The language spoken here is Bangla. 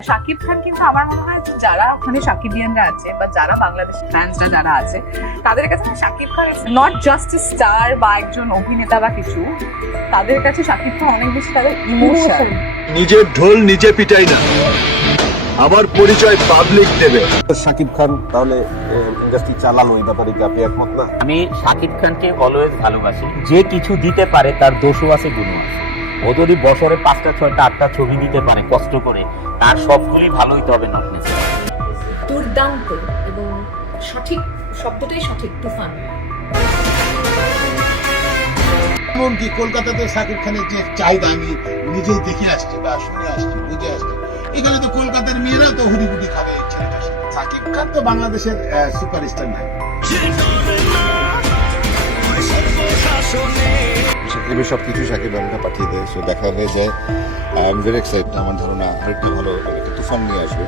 শাকিব খান কিন্তু আমার মনে হয় যে যারা ওখানে সাকিবিয়ানরা আছে বা যারা বাংলাদেশ ফ্যান্সরা যারা আছে তাদের কাছে Shakib Khan not just star বা একজন অভিনেতা বা কিছু তাদের কাছে শাকিব খান অনেক বেশি তাদের ইমোশন নিজের ঢোল নিজে পিটাই না। আমার পরিচয় পাবলিক দেবে। শাকিব খান তাহলে ইন্ডাস্ট্রি চালানো এই ব্যাপারে কি আপনি একমত? না। আমি শাকিব খানকে অলওয়েজ ভালোবাসি। যে কিছু দিতে পারে তার দোষও আছে গুণও আছে। ও যদি বছরে পাঁচটা ছয়টা আটটা ছবি দিতে পারে কষ্ট করে তার সবগুলি ভালো হইতে হবে নট দুর্দান্ত এবং সঠিক শব্দটাই সঠিক তুফান। এমনকি কলকাতাতে শাকিব খানের যে চাহিদা আমি নিজেই দেখে আসছি বা শুনে আসছি বুঝে আসছি। এখানে তো কলকাতার মেয়েরা তো হুড়িগুড়ি খাবে এই শাকিব খান তো বাংলাদেশের সুপারস্টার নাই এবার সব কিছু সাকিব আমরা পাঠিয়ে দেয় সো দেখা হয়ে যায় আই এম ভেরি এক্সাইটেড আমার ধারণা আরেকটা ভালো, একটা তুফান নিয়ে আসবে।